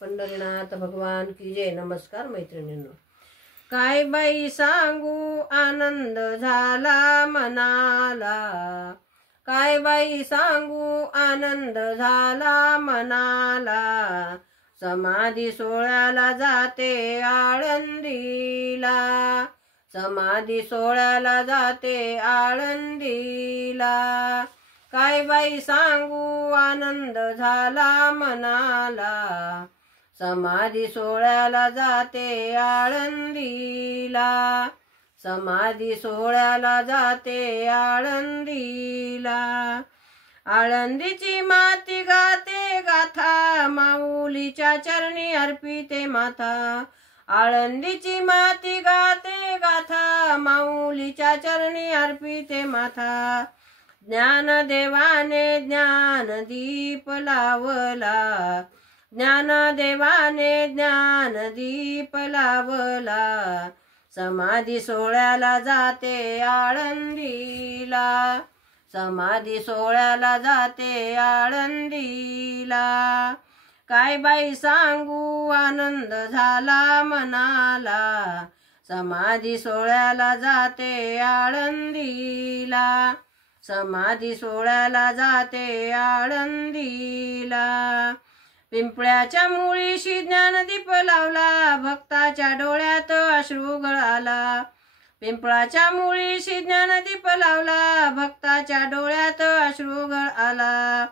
पंढरीनाथ भगवान की जय। नमस्कार मैत्रिणींनो। काय बाई सांगू आनंद झाला मनाला, काय बाई सांगू आनंद झाला मनाला, समाधी सोहळ्याला जाते आळंदीला, समाधी सोहळ्याला जाते आळंदीला, काय बाई सांगू आनंद झाला मनाला, समाधी सोहळ्याला जाते आळंदीला, समाधी सोहळ्याला जाते आळंदीला, आळंदीची माती गाते गाथा, माऊलीच्या चरणी अर्पिते माथा, आळंदीची माती गाते गाथा, माऊलीच्या चरणी अर्पिते माथा, ज्ञानदेवाने ज्ञानदीप लावला, ज्ञानदेवाने ज्ञानदीप लावला, समाधी सोहळ्याला जाते आळंदीला, समाधी सोहळ्याला जाते आळंदीला, काय बाई सांगू आनंद झाला मनाला, समाधी सोहळ्याला जाते आळंदीला, समाधी सोहळ्याला जाते आळंदीला, पिंपळ्याच्या मुळीशी ज्ञानदीप लावला, भक्ताच्या डोळ्यात अश्रू गळाला, पिंपळाच्या मुळीशी ज्ञानदीप लावला, भक्ताच्या डोळ्यात अश्रू गळाला,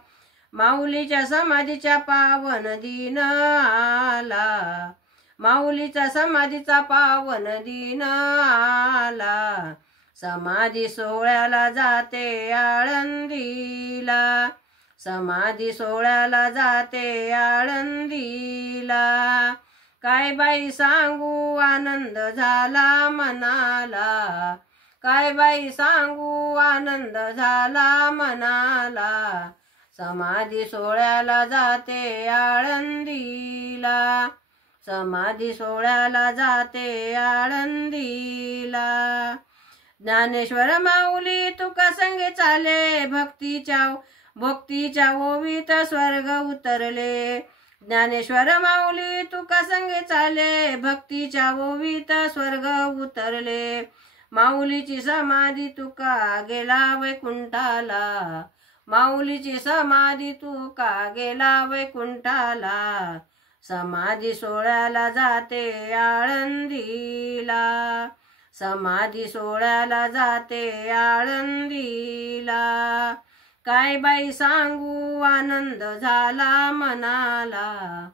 माऊलीच्या समाधीच्या पावन दिन आला, माऊलीच्या समाधीचा पावन दिन आला, समाधी सोहळ्याला जाते आळंदीला, समाधी सोहळ्याला जाते आळंदीला, काय बाई सांगू आनंद झाला मनाला, काय बाई सांगू आनंद झाला मनाला, समाधी सोहळ्याला जाते आळंदीला, समाधी सोहळ्याला जाते आळंदीला, ज्ञानेश्वर माऊली तुका संगे चाले, भक्तीच्या ओवीत स्वर्ग उतरले, ज्ञानेश्वर माऊली तुका संगे चाले, भक्तीच्या ओवीत स्वर्ग उतरले, माऊलीची समाधी तुका गेला वैकुंठाला, माऊलीची समाधी तुका गेला वैकुंठाला, समाधी सोहळ्याला जाते आळंदीला, समाधी सोहळ्याला जाते आळंदीला, काय बाई सांगू आनंद झाला मनाला,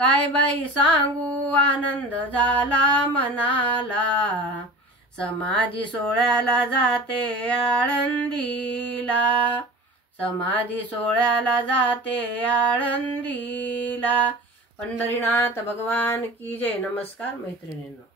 काय बाई सांगू आनंद झाला मनाला, समाधी सोहळ्याला जाते आळंदीला, समाधी सोहळ्याला जाते आळंदीला। पंढरीनाथ भगवान की जय। नमस्कार मैत्रिणींनो।